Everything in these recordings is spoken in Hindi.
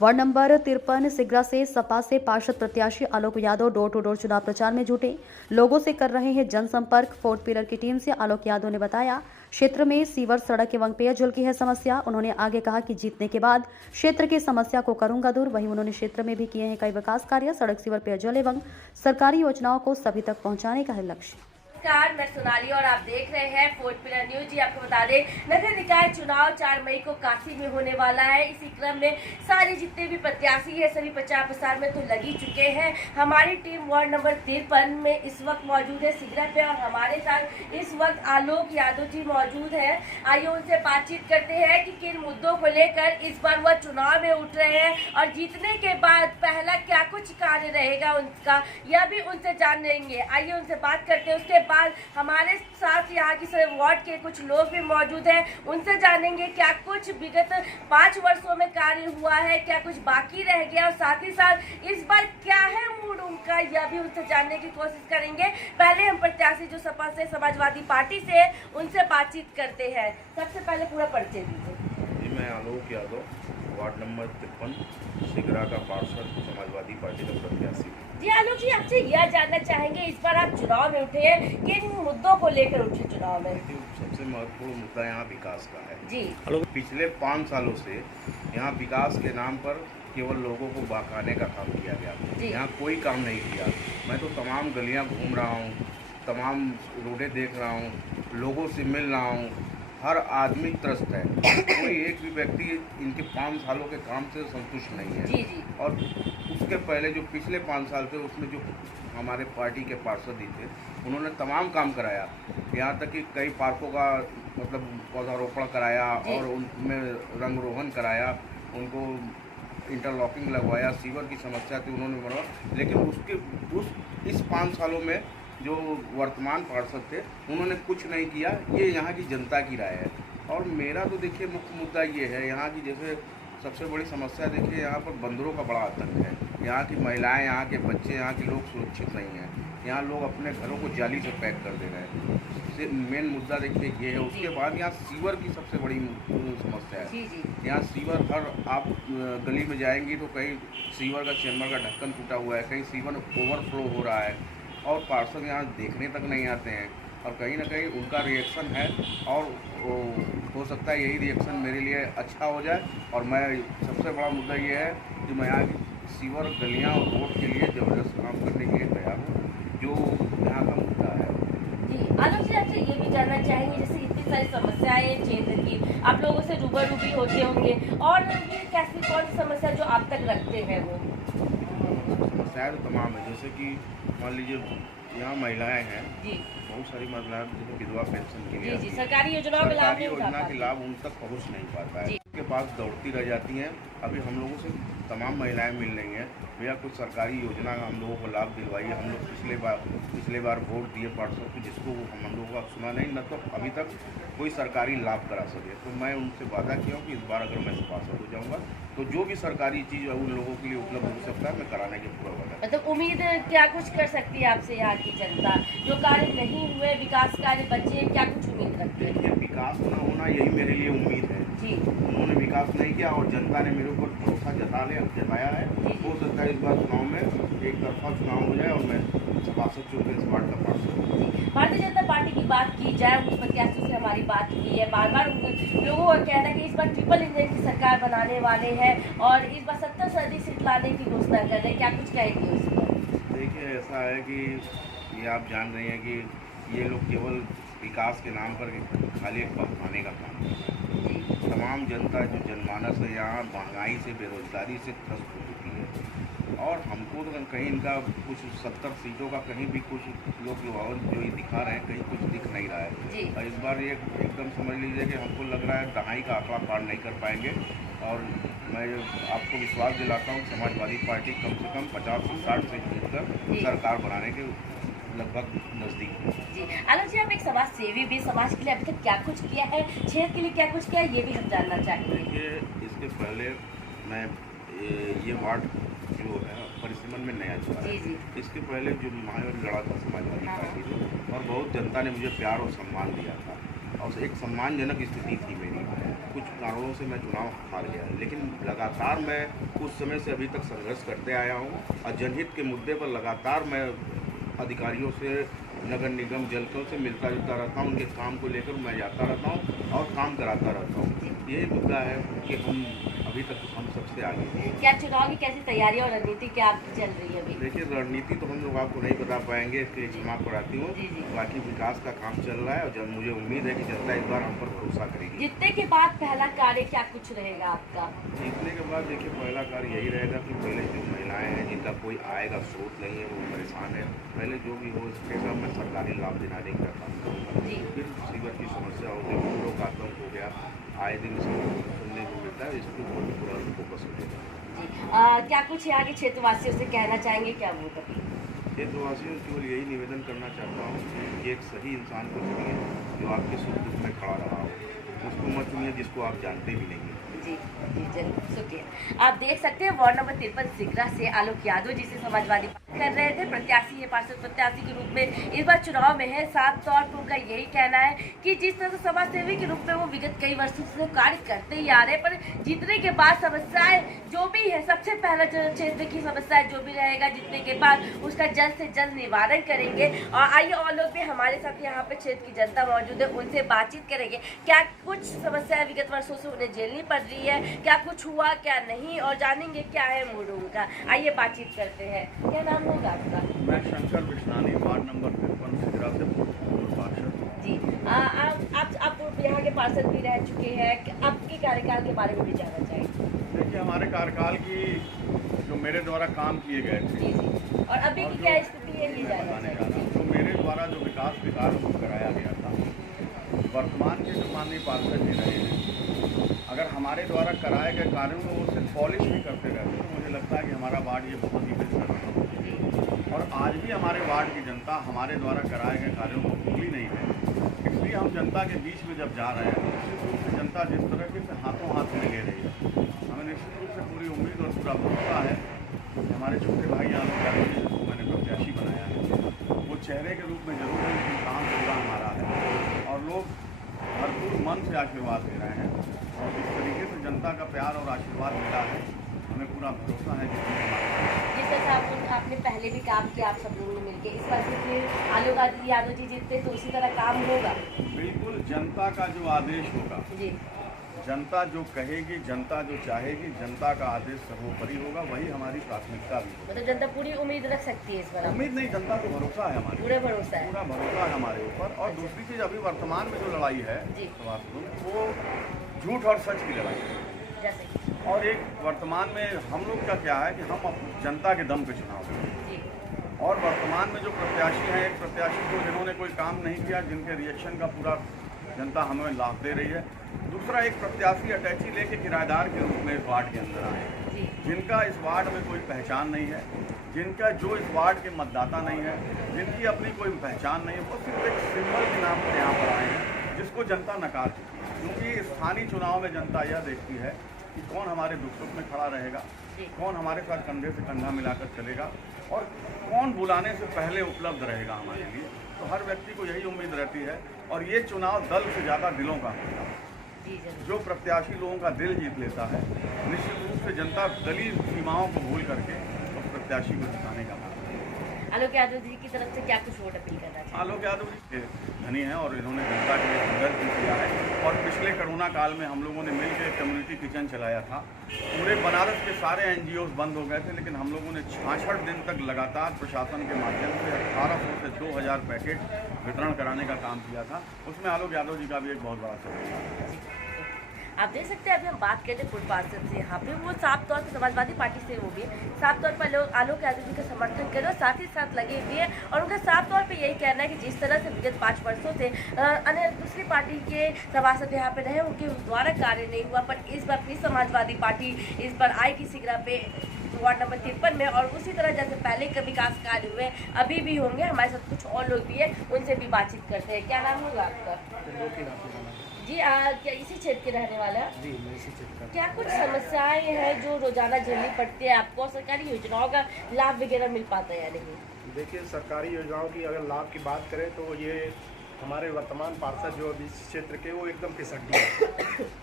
वार्ड नंबर 53 सिगरा से सपा से पार्षद प्रत्याशी आलोक यादव डोर टू डोर चुनाव प्रचार में जुटे लोगों से कर रहे हैं जनसंपर्क। फोर्थ पिलर की टीम से आलोक यादव ने बताया क्षेत्र में सीवर, सड़क एवं पेयजल की है समस्या। उन्होंने आगे कहा कि जीतने के बाद क्षेत्र की समस्या को करूंगा दूर। वहीं उन्होंने क्षेत्र में भी किए हैं कई विकास कार्य। सड़क, सीवर, पेयजल एवं सरकारी योजनाओं को सभी तक पहुंचाने का है लक्ष्य। नमस्कार, मैं सोनाली और आप देख रहे हैं फोर्थ पिलर न्यूज। जी आपको बता दें, नगर निकाय चुनाव 4 मई को काशी में होने वाला है। इसी क्रम में सारे जितने भी प्रत्याशी है सभी प्रचार प्रसार में तो लगी चुके हैं। हमारी टीम वार्ड नंबर 53 में इस वक्त मौजूद है सिगरा पे और हमारे साथ इस वक्त आलोक यादव जी मौजूद है। आइए उनसे बातचीत करते हैं कि किन मुद्दों को लेकर इस बार वह चुनाव में उठ रहे हैं और जीतने के बाद पहला क्या कुछ कार्य रहेगा उनका, यह भी उनसे जान लेंगे। आइए उनसे बात करते हैं। उसके बाद हमारे साथ यहाँ की वार्ड के कुछ लोग भी मौजूद हैं, उनसे जानेंगे क्या कुछ विगत 5 वर्षों में कार्य हुआ है, क्या कुछ बाकी रह गया और साथ ही साथ इस बार क्या है मूड उनका, यह भी उनसे जानने की कोशिश करेंगे। पहले हम प्रत्याशी जो सपा से समाजवादी पार्टी से उनसे बातचीत करते हैं। सबसे पहले पूरा परिचय दीजिए। मैं आलोक यादव, वार्ड नंबर 53 सिगरा का पार्षद, समाजवादी पार्टी का प्रत्याशी। जी आलोक जी, आपसे यह जानना चाहेंगे इस बार आप चुनाव में उठे हैं, किन मुद्दों को लेकर उठे चुनाव में? सबसे महत्वपूर्ण मुद्दा यहाँ विकास का है। जी पिछले 5 सालों से यहाँ विकास के नाम पर केवल लोगों को बहकाने का काम किया गया। यहाँ कोई काम नहीं किया। मैं तो तमाम गलियाँ घूम रहा हूँ, तमाम रोडें देख रहा हूँ, लोगों से मिल रहा हूँ, हर आदमी त्रस्त है। कोई एक भी व्यक्ति इनके 5 सालों के काम से संतुष्ट नहीं है। जी जी। और उसके पहले जो पिछले 5 साल थे उसमें जो हमारे पार्टी के पार्षद ही थे, उन्होंने तमाम काम कराया। यहाँ तक कि कई पार्कों का मतलब पौधारोपण कराया और उनमें रंग रोहन कराया, उनको इंटरलॉकिंग लगवाया, सीवर की समस्या थी उन्होंने बनवा। लेकिन इस 5 सालों में जो वर्तमान पार्षद थे उन्होंने कुछ नहीं किया। ये यहाँ की जनता की राय है। और मेरा तो देखिए मुख्य मुद्दा ये है, यहाँ की जैसे सबसे बड़ी समस्या देखिए, यहाँ पर बंदरों का बड़ा आतंक है। यहाँ की महिलाएं, यहाँ के बच्चे, यहाँ के लोग सुरक्षित नहीं हैं। यहाँ लोग अपने घरों को जाली से पैक कर दे रहे हैं। सबसे मेन मुद्दा देखिए ये है। उसके बाद यहाँ सीवर की सबसे बड़ी समस्या है। यहाँ सीवर आप गली में जाएंगी तो कहीं सीवर का चैम्बर का ढक्कन टूटा हुआ है, कहीं सीवर ओवरफ्लो हो रहा है और पार्षद यहाँ देखने तक नहीं आते हैं। और कहीं ना कहीं उनका रिएक्शन है और हो सकता है यही रिएक्शन मेरे लिए अच्छा हो जाए। और मैं सबसे बड़ा मुद्दा ये है कि मैं यहाँ सीवर, गलियाँ और रोड के लिए ज़बरदस्त काम करने के लिए तैयार हूँ, जो यहाँ का मुद्दा है। जी आलोक जी, आपसे ये भी जानना चाहेंगे, जैसे इतनी सारी समस्याएं क्षेत्र की, आप लोगों से रूबरू भी होते होंगे और कैसी कौन सी समस्या जो आप तक रखते हैं वो? समस्याएँ तो तमाम है। जैसे कि मान लीजिए यहाँ महिलाएं हैं, जी बहुत सारी महिलाएं जैसे विधवा पेंशन के लिए जी, सरकारी योजनाओं के लाभ योजना के लाभ उन तक पहुँच नहीं पाता है, उनके पास दौड़ती रह जाती हैं। अभी हम लोगों से तमाम महिलाएं मिल रही हैं, भैया कुछ सरकारी योजना का हम लोगों को लाभ दिलवाइए। हम लोग पिछले बार वोट दिए पार्षद को, जिसको हम लोगों का सुना नहीं, न तो अभी तक कोई सरकारी लाभ करा सके। तो मैं उनसे वादा किया हूँ कि इस बार अगर मैं पार्षद हो जाऊँगा तो जो भी सरकारी चीज़ उन लोगों के लिए उपलब्ध हो सकता है मैं कराने के पूरा वादा। मतलब उम्मीद क्या कुछ कर सकती है आपसे यहाँ की जनता? जो कार्य नहीं हुए, विकास कार्य बचे, क्या कुछ उम्मीद रखती है? देखिए, विकास न होना यही मेरे लिए उम्मीद है। जी उन्होंने विकास नहीं किया और जनता ने मेरे ऊपर भरोसा जताया है। हो सकता है इस बार चुनाव में एक तरफा चुनाव हो जाए और मैं सभासद चुनकर इस वार्ड का पार्षद। भारतीय जनता पार्टी की बात की जाए, उन प्रत्याशियों से हमारी बात हुई है, बार बार लोगों का कहना है कि इस बार ट्रिपल इंजन की सरकार बनाने वाले हैं और इस बार 70 सीट लाने की घोषणा कर रहे हैं, क्या कुछ कहेंगे उस पर? देखिए, ऐसा है कि ये आप जान रहे हैं कि ये लोग केवल विकास के नाम पर खाली एक बहकाने का काम करते हैं। तमाम जनता जो जनमानस है यहाँ महंगाई से, बेरोजगारी से त्रस्त हो चुकी है और हमको तो कहीं इनका कुछ 70 सीटों का कहीं भी कुछ लोग जो ये दिखा रहे हैं कहीं कुछ दिख नहीं रहा है। और इस बार ये एकदम समझ लीजिए कि हमको लग रहा है दहाई का आंकड़ा पार नहीं कर पाएंगे। और मैं आपको विश्वास दिलाता हूँ समाजवादी पार्टी कम से कम 50 से 60 सीट जीतकर सरकार बनाने के लगभग नज़दीक। जी आलोक जी, आप एक समाज सेवी भी, समाज के लिए अभी तक क्या कुछ किया है, क्षेत्र के लिए क्या कुछ किया है, ये भी हम जानना चाहेंगे। देखिए, इसके पहले मैं ये वार्ड जो है परिसीमन में नया जुड़ा है। इसके पहले जो महायुद्ध लड़ा था समाजवादी पार्टी ने और बहुत जनता ने मुझे प्यार और सम्मान दिया था। और एक सम्मानजनक स्थिति थी मेरी। कुछ कारणों से मैं चुनाव हार गया, लेकिन लगातार मैं उस समय से अभी तक संघर्ष करते आया हूँ और जनहित के मुद्दे पर लगातार मैं अधिकारियों से, नगर निगम, जलकों से मिलता जुलता रहता हूँ। उनके काम को लेकर मैं जाता रहता हूँ और काम कराता रहता हूँ। यही मुद्दा है कि हम अभी तक हम सबसे आगे हैं। क्या चुनाव की कैसी तैयारी और रणनीति क्या आपकी चल रही है अभी? देखिए, रणनीति तो हम लोग आपको नहीं बता पाएंगे, इसके लिए क्षमा कराती हूँ। जी, जी। बाकी विकास का काम चल रहा है और जब मुझे उम्मीद है कि जनता इस बार हम पर भरोसा करेगी। जीतने के बाद पहला कार्य क्या कुछ रहेगा आपका? जीतने के बाद देखिए, पहला कार्य यही रहेगा कि पहले जो महिलाएं हैं जिनका कोई आएगा स्रोत नहीं है, वो परेशान है, पहले जो भी हो इसके साथ मैं सरकारी लाभ दिलाने का काम करूँगा। जी। फिर सीवर की समस्या हो गई, कूड़ों का आतंक हो गया, आए दिन सुनने को मिलता है, इस पर पूरा फोकस हो जाएगा। जी। क्या कुछ यहाँ के क्षेत्रवासियों से कहना चाहेंगे क्या वो कभी? क्षेत्रवासियों को केवल यही निवेदन करना चाहता हूँ कि एक सही इंसान को चुनिए जो आपके सुख दुख में खड़ा रहा हो, उसको मत चुनिए जिसको आप जानते भी नहीं। जी जी, जरूर, शुक्रिया। आप देख सकते हैं वार्ड नंबर 53 सिगरा से आलोक यादव जिसे समाजवादी पार्टी कर रहे थे, प्रत्याशी है, पार्षद प्रत्याशी के रूप में इस बार चुनाव में है। साफ तौर पर उनका यही कहना है कि जिस तरह से समाज सेवी के रूप में वो विगत कई वर्षों से कार्य करते ही आ रहे, पर जीतने के बाद समस्याएं जो भी है, सबसे पहला जो क्षेत्र की समस्या जो भी रहेगा, जीतने के बाद उसका जल्द से जल्द निवारण करेंगे। और आइए और लोग भी हमारे साथ यहाँ पे क्षेत्र की जनता मौजूद है, उनसे बातचीत करेंगे। क्या कुछ समस्याएं विगत वर्षों से उन्हें झेलनी पड़ रही है, क्या कुछ हुआ क्या नहीं, और जानेंगे क्या है मूड उनका। आइए बातचीत करते हैं। क्या नाम होगा आपका? मैं शंकर विश्नानी, वार्ड नंबर 53 सिगरा से पूर्व पार्षद। जी, आप यहाँ के पार्षद भी रह चुके हैं, आपके कार्यकाल के बारे में भी जानना चाहेंगे। देखिए, हमारे कार्यकाल की जो मेरे द्वारा काम किए गए थे, जी जी, और अभी की क्या स्थिति है ये जानना बताने जा रहा चाहेंगे। हूँ। तो मेरे द्वारा जो विकास के कार्य वो कराया गया था, वर्तमान के जो माननीय पार्षद जी रहे हैं, अगर हमारे द्वारा कराए गए कार्यों को वो सिर्फ पॉलिश भी करते रहते तो मुझे लगता है कि हमारा वार्ड ये बहुत ही बेहतर होता। और आज भी हमारे वार्ड की जनता हमारे द्वारा कराए गए कार्यों को भूली नहीं है। इसलिए हम जनता के बीच में जब जा रहे हैं, निश्चित रूप से जनता जिस तरह से हाथों हाथ में ले रही है, हमें निश्चित रूप से पूरी उम्मीद और पूरा भरोसा है कि हमारे छोटे भाई आलोक यादव जी, जिसको मैंने प्रत्याशी बनाया है, वो चेहरे के रूप में जरूर है, लेकिन काम पूरा हमारा है और लोग भरपूर मन से आशीर्वाद दे रहे हैं। और इस तरीके से जनता का प्यार और आशीर्वाद मिला है, हमें पूरा भरोसा है कि जिस तरह से आपने पहले भी काम किया, आप सब लोगों ने मिलकर, इस बार फिर आलोक यादव जी जीतते तो उसी तरह काम होगा। बिल्कुल जनता का जो आदेश होगा, जी, जनता जो कहेगी, जनता जो चाहेगी, जनता का आदेश सर्वोपरि होगा, वही हमारी प्राथमिकता भी होगी। मतलब जनता पूरी उम्मीद रख सकती है इस बार? उम्मीद नहीं, जनता को भरोसा है हमारे, पूरा भरोसा है, पूरा भरोसा है हमारे ऊपर। और दूसरी चीज़, अभी वर्तमान में जो लड़ाई है जी, सभासदों में, वो झूठ और सच की लड़ाई है। जैसे और एक वर्तमान में हम लोग का क्या है कि हम जनता के दम पे चुनाव करें। जी, और वर्तमान में जो प्रत्याशी हैं, एक प्रत्याशी जो जिन्होंने कोई काम नहीं किया, जिनके रिएक्शन का पूरा जनता हमें लाभ दे रही है। दूसरा एक प्रत्याशी अटैची लेके किराएदार के रूप में इस वार्ड के अंदर आए हैं, जी, जिनका इस वार्ड में कोई पहचान नहीं है, जिनका जो इस वार्ड के मतदाता नहीं है, जिनकी अपनी कोई पहचान नहीं है, वो सिर्फ एक सिंबल के नाम पर यहाँ पर आए हैं, जिसको जनता नकार चुकी है। क्योंकि स्थानीय चुनाव में जनता यह देखती है कि कौन हमारे दुख सुख में खड़ा रहेगा, कौन हमारे साथ कंधे से कंधा मिलाकर चलेगा और कौन बुलाने से पहले उपलब्ध रहेगा हमारे लिए। तो हर व्यक्ति को यही उम्मीद रहती है और ये चुनाव दल से ज़्यादा दिलों का होता है। जी, जरूर। जो प्रत्याशी लोगों का दिल जीत लेता है, निश्चित रूप से जनता दलीय सीमाओं को भूल करके उस प्रत्याशी को जिताने का मामला है। आलोक यादव जी की तरफ से क्या कुछ वोट अपील करना चाहिए? आलोक यादव जी धनी हैं और इन्होंने जनता के लिए संघर्ष भी किया है। और पिछले कोरोना काल में हम लोगों ने मिलकर एक कम्युनिटी किचन चलाया था। पूरे बनारस के सारे NGOs बंद हो गए थे, लेकिन हम लोगों ने 66 दिन तक लगातार प्रशासन के माध्यम से 1800 से 2000 पैकेट वितरण कराने का काम किया था। उसमें आलोक यादव जी का भी एक बहुत बड़ा सहयोग है। आप देख सकते हैं, अभी हम बात करते हैं पूर्व पार्षद से, यहाँ पे वो साफ तौर पर समाजवादी पार्टी से वो भी साफ तौर पर लोग आलोक यादव जी का समर्थन कर रहे और साथ ही साथ लगे हुए हैं। और उनका साफ तौर पे यही कहना है कि जिस तरह से विगत 5 वर्षों से अन्य दूसरी पार्टी के सभासद यहाँ पे रहे, उनके द्वारा कार्य नहीं हुआ, पर इस बार फिर समाजवादी पार्टी इस बार आएगी सिगरा पे वार्ड नंबर 53 में, और उसी तरह जैसे पहले के विकास कार्य हुए अभी भी होंगे। हमारे साथ कुछ और लोग भी हैं, उनसे भी बातचीत करते हैं। क्या नाम होगा आपका? जी, क्या इसी क्षेत्र के रहने वाला? जी, मैं इसी क्षेत्र का। क्या कुछ समस्याएं हैं जो रोजाना झेलनी पड़ती है आपको? सरकारी योजनाओं का लाभ वगैरह मिल पाता है या नहीं? देखिए, सरकारी योजनाओं की अगर लाभ की बात करें तो ये हमारे वर्तमान पार्षद जो अभी इस क्षेत्र के वो एकदम फिसड्डी है,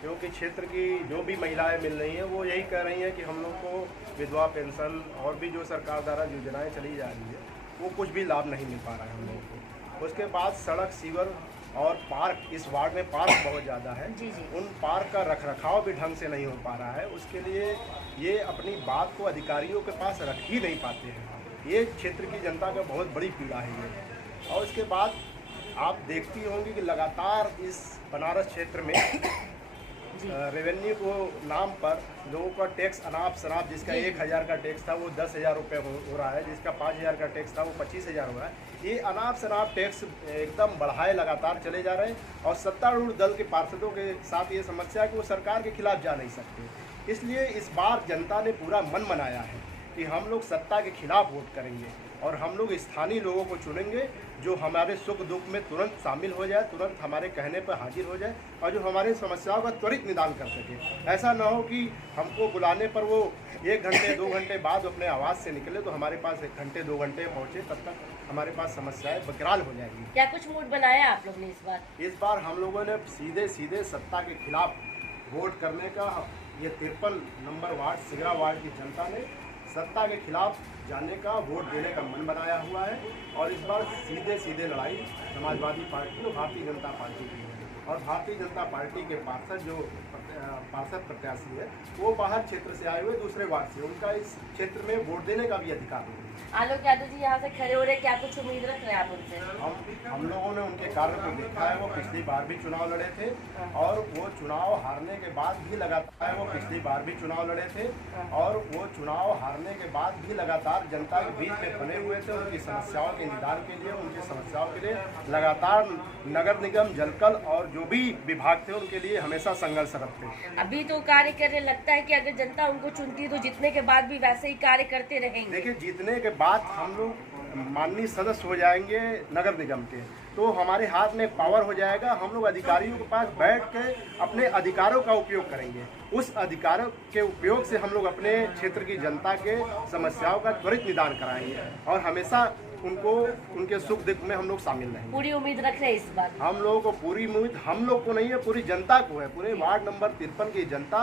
क्योंकि क्षेत्र की जो भी महिलाएं मिल रही हैं वो यही कह रही हैं कि हम लोग को विधवा पेंशन और भी जो सरकार द्वारा योजनाएं चली जा रही है वो कुछ भी लाभ नहीं मिल पा रहा है हम लोगों को। उसके बाद सड़क, सीवर और पार्क, इस वार्ड में पार्क बहुत ज़्यादा है, जी जी। उन पार्क का रखरखाव भी ढंग से नहीं हो पा रहा है। उसके लिए ये अपनी बात को अधिकारियों के पास रख ही नहीं पाते हैं। ये क्षेत्र की जनता का बहुत बड़ी पीड़ा है ये। और इसके बाद आप देखती होंगी कि लगातार इस बनारस क्षेत्र में रेवेन्यू को नाम पर लोगों का टैक्स अनाप शनाप, जिसका 1000 का टैक्स था वो 10,000 रुपये हो रहा है, जिसका 5000 का टैक्स था वो 25,000 हो रहा है। ये अनाप शनाप टैक्स एकदम बढ़ाए लगातार चले जा रहे हैं और सत्तारूढ़ दल के पार्षदों के साथ ये समस्या है कि वो सरकार के खिलाफ जा नहीं सकते। इसलिए इस बार जनता ने पूरा मन बनाया है कि हम लोग सत्ता के खिलाफ वोट करेंगे और हम लोग स्थानीय लोगों को चुनेंगे जो हमारे सुख दुख में तुरंत शामिल हो जाए, तुरंत हमारे कहने पर हाजिर हो जाए और जो हमारी समस्याओं का त्वरित निदान कर सके। ऐसा ना हो कि हमको बुलाने पर वो 1 घंटे 2 घंटे बाद अपने आवाज़ से निकले तो हमारे पास 1 घंटे 2 घंटे पहुँचे, तब तक हमारे पास समस्याएं बकरार हो जाएंगी। क्या कुछ मूड बनाया आप लोग ने इस बार? इस बार हम लोगों ने सीधे सीधे सत्ता के खिलाफ वोट करने का, ये 53 नंबर वार्ड सिगरा वार्ड की जनता ने सत्ता के खिलाफ जाने का, वोट देने का मन बनाया हुआ है। और इस बार सीधे सीधे लड़ाई समाजवादी पार्टी और भारतीय जनता पार्टी की है। और भारतीय जनता पार्टी के पार्षद प्रत्याशी है वो बाहर क्षेत्र से आए हुए दूसरे वार्ड से, उनका इस क्षेत्र में वोट देने का भी अधिकार है। आलोक यादव जी यहाँ से खड़े हो रहे, क्या कुछ उम्मीद रख रहे हैं आप उनसे? हम लोगों ने उनके कार्य को देखा है। वो पिछली बार भी चुनाव लड़े थे और वो चुनाव हारने के बाद भी लगातार जनता के बीच में बने हुए थे। उनकी समस्याओं के निदान के लिए, उनकी समस्याओं के लिए लगातार नगर निगम, जलकल और जो भी विभाग थे उनके लिए हमेशा संघर्षरत थे। अभी तो कार्य करने लगता है कि अगर जनता उनको चुनती है तो जीतने के बाद भी वैसे ही कार्य करते रहेंगे। देखिए, जीतने के बाद हम लोग माननीय सदस्य हो जाएंगे नगर निगम के, तो हमारे हाथ में पावर हो जाएगा। हम लोग अधिकारियों के पास बैठ के अपने अधिकारों का उपयोग करेंगे। उस अधिकारों के उपयोग से हम लोग अपने क्षेत्र की जनता के समस्याओं का त्वरित निदान कराएंगे और हमेशा उनको उनके सुख दुख में हम लोग शामिल रहेंगे। पूरी उम्मीद रख रहे हैं इस बार? हम लोगों को पूरी उम्मीद हम लोग को नहीं है, पूरी जनता को है। पूरे वार्ड नंबर 53 की जनता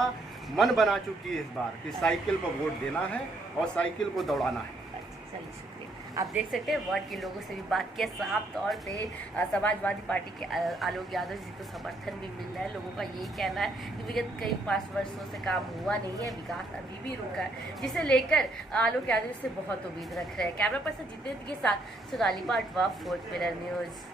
मन बना चुकी है इस बार कि साइकिल को वोट देना है और साइकिल को दौड़ाना है। चलिए, शुक्रिया। आप देख सकते हैं वार्ड के लोगों से भी बात किया, साफ तौर पे समाजवादी पार्टी के आलोक यादव जी को समर्थन भी मिल रहा है। लोगों का यही कहना है कि विगत कई 5 वर्षों से काम हुआ नहीं है, विकास अभी भी रुका है, जिसे लेकर आलोक यादव से बहुत उम्मीद रख रहे हैं। कैमरा पर्सन जितेंद्र के साथ सोनाली पाटवा, फोर्थ पिलर न्यूज़।